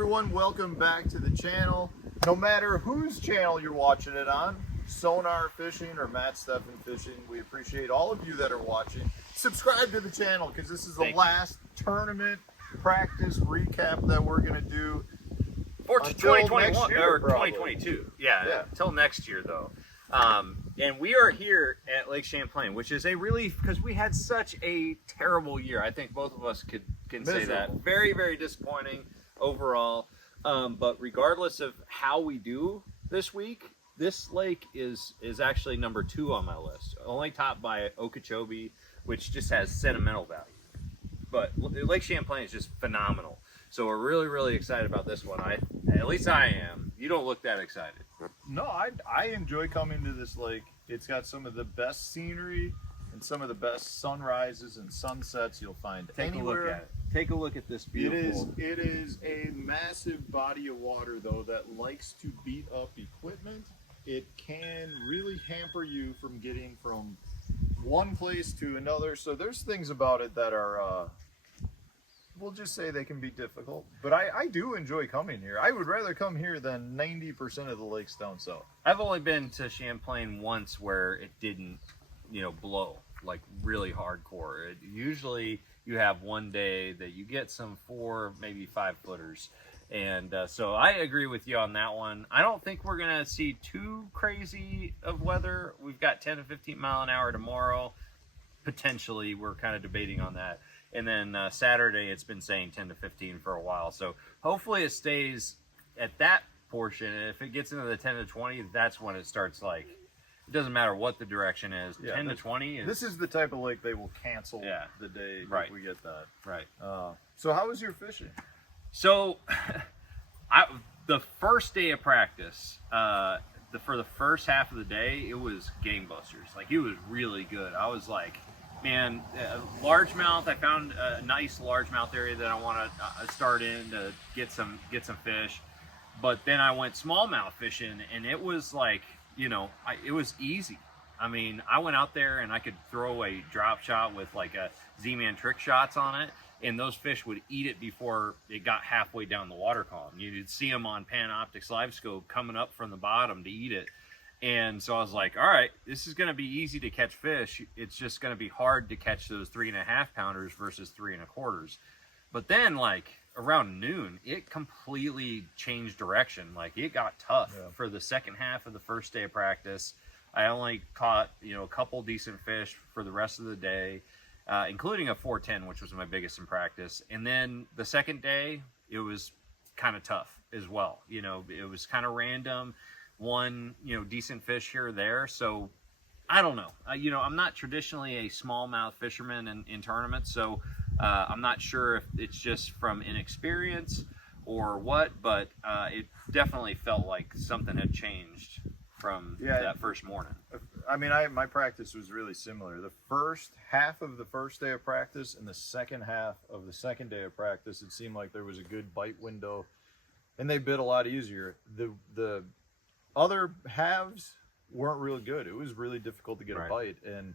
everyone, welcome back to the channel. No matter whose channel you're watching it on, Sonar Fishing or Matt Steffen Fishing, we appreciate all of you that are watching. Subscribe to the channel because this is the last tournament practice recap that we're going to do for 2021 year, or 2022. Yeah, until next year though. And we are here at Lake Champlain, which is a really, because we had such a terrible year. I think both of us can say that. Very, very disappointing overall. But regardless of how we do this week, this lake is actually number 2 on my list. Only topped by Okeechobee, which just has sentimental value. But Lake Champlain is just phenomenal. So we're really, really excited about this one. At least I am. You don't look that excited. No, I enjoy coming to this lake. It's got some of the best scenery and some of the best sunrises and sunsets you'll find anywhere. Take a look at it. Take a look at this beautiful. It is a massive body of water though that likes to beat up equipment. It can really hamper you from getting from one place to another. So there's things about it that are we'll just say they can be difficult, but I do enjoy coming here. I would rather come here than 90% of the lakes down south. I've only been to Champlain once where it didn't, blow like really hardcore. Usually you have one day that you get some 4, maybe 5 footers. And so I agree with you on that one. I don't think we're going to see too crazy of weather. We've got 10 to 15 mile an hour tomorrow. Potentially, we're kind of debating on that. And then Saturday, it's been saying 10 to 15 for a while. So hopefully it stays at that portion. And if it gets into the 10 to 20, that's when it starts it doesn't matter what the direction is. Yeah, 10 to 20 is... This is the type of lake they will cancel the day if we get that. Right. So how was your fishing? So the first day of practice, for the first half of the day, it was gangbusters. It was really good. I was like, man, largemouth. I found a nice largemouth area that I want to start in to get some fish. But then I went smallmouth fishing, and it was it was easy. I mean, I went out there and I could throw a drop shot with a Z-Man trick shots on it, and those fish would eat it before it got halfway down the water column. You'd see them on Panoptix Live Scope coming up from the bottom to eat it. And so I was like, all right, this is going to be easy to catch fish. It's just going to be hard to catch those 3.5 pounders versus 3 1/4. But then around noon, it completely changed direction. It got tough for the second half of the first day of practice. I only caught, a couple decent fish for the rest of the day, including a 410, which was my biggest in practice. And then the second day, it was kind of tough as well. It was kind of random. One, decent fish here or there. So I don't know. I'm not traditionally a smallmouth fisherman in tournaments, so I'm not sure if it's just from inexperience or what, but it definitely felt like something had changed from that first morning. I mean, my practice was really similar. The first half of the first day of practice and the second half of the second day of practice, it seemed like there was a good bite window, and they bit a lot easier. The other halves weren't really good. It was really difficult to get a bite. And,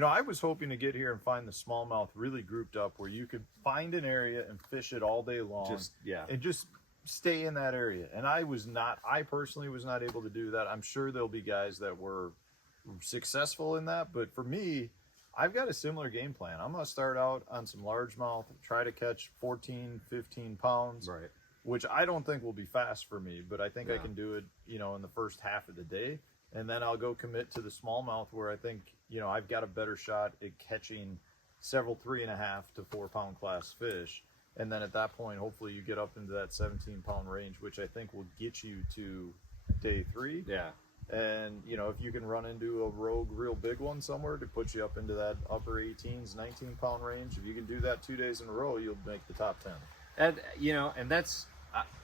I was hoping to get here and find the smallmouth really grouped up where you could find an area and fish it all day long. And just stay in that area. And I personally was not able to do that. I'm sure there'll be guys that were successful in that. But for me, I've got a similar game plan. I'm going to start out on some largemouth, try to catch 14, 15 pounds. Right. Which I don't think will be fast for me, but I think I can do it, in the first half of the day. And then I'll go commit to the smallmouth where I think, I've got a better shot at catching several 3.5 to 4 pound class fish. And then at that point, hopefully you get up into that 17 pound range, which I think will get you to day 3. Yeah. And, if you can run into a rogue real big one somewhere to put you up into that upper 18s, 19 pound range, if you can do that 2 days in a row, you'll make the top 10. And that's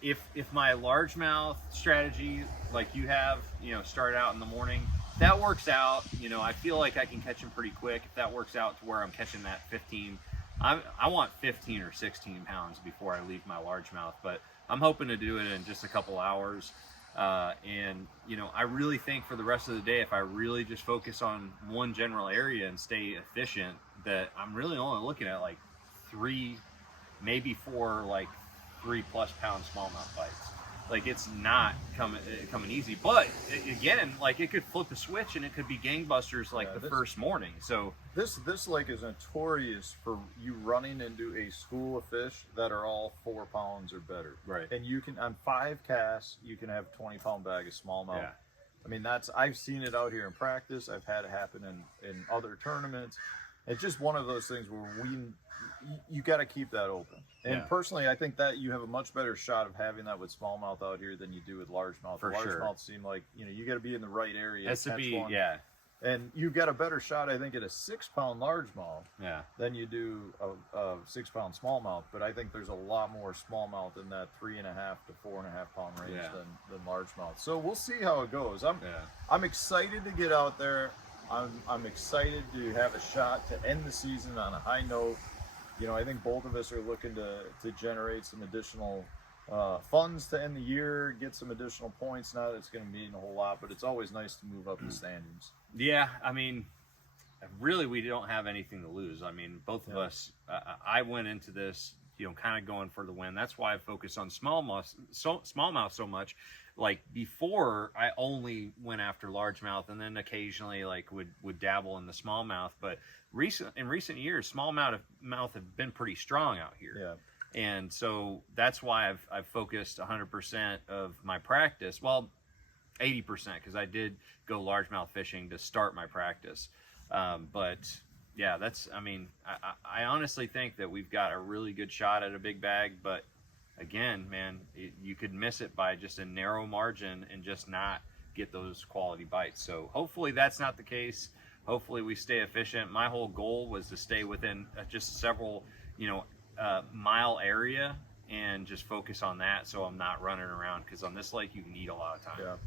if my largemouth strategy, like you have, start out in the morning, that works out. I feel like I can catch them pretty quick. If that works out to where I'm catching that 15, I want 15 or 16 pounds before I leave my largemouth, but I'm hoping to do it in just a couple hours. And I really think for the rest of the day, if I really just focus on one general area and stay efficient, that I'm really only looking at 3, maybe 4 3+ pound smallmouth bites. Like, it's not coming easy, but again, like, it could flip a switch and it could be gangbusters like the first morning. So this lake is notorious for you running into a school of fish that are all 4 pounds or better. Right. And you can, on 5 casts, you can have 20-pound bag of smallmouth. Yeah. I mean, I've seen it out here in practice. I've had it happen in other tournaments. It's just one of those things where you got to keep that open. And personally, I think that you have a much better shot of having that with smallmouth out here than you do with largemouth. For sure. Largemouth seem like, you got to be in the right area. Has to be, one. yeah. And you've got a better shot, I think, at a 6-pound largemouth than you do a 6-pound smallmouth. But I think there's a lot more smallmouth in that 3.5 to 4.5 pound range than largemouth. So we'll see how it goes. I'm excited to get out there. I'm excited to have a shot to end the season on a high note. I think both of us are looking to generate some additional funds to end the year, get some additional points. Not that it's going to mean a whole lot, but it's always nice to move up the standings. Yeah, I mean, really, we don't have anything to lose. I mean, both of us, I went into this, kind of going for the win. That's why I focus on smallmouth so much. Like, before, I only went after largemouth, and then occasionally, like, would dabble in the smallmouth. But in recent years, smallmouth have been pretty strong out here. Yeah. And so that's why I've focused 100% of my practice. Well, 80%, because I did go largemouth fishing to start my practice. But yeah, I honestly think that we've got a really good shot at a big bag. But again, man, you could miss it by just a narrow margin and just not get those quality bites. So hopefully that's not the case. Hopefully we stay efficient. My whole goal was to stay within just several, mile area and just focus on that, so I'm not running around, because on this lake you need a lot of time.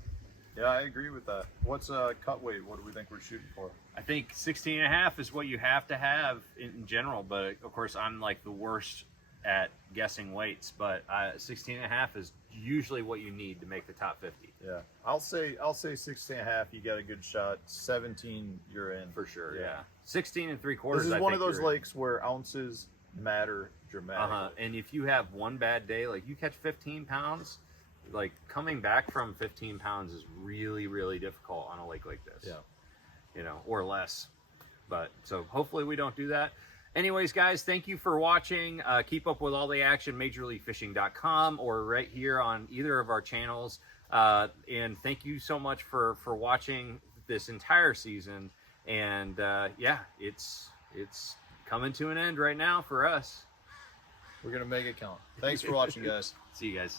Yeah, I agree with that. What's cut weight? What do we think we're shooting for? I think 16.5 is what you have to have in general, but of course I'm like the worst at guessing weights, but 16.5 is usually what you need to make the top 50. Yeah, I'll say 16.5. You got a good shot. 17, you're in for sure. Yeah, 16 3/4. This is one of those lakes where ounces matter dramatically. And if you have one bad day, like you catch 15 pounds, like coming back from 15 pounds is really, really difficult on a lake like this. Yeah, or less. But so hopefully we don't do that. Anyways, guys, thank you for watching. Keep up with all the action, MajorLeagueFishing.com, or right here on either of our channels. And thank you so much for watching this entire season. And it's coming to an end right now for us. We're gonna make it count. Thanks for watching, guys. See you guys.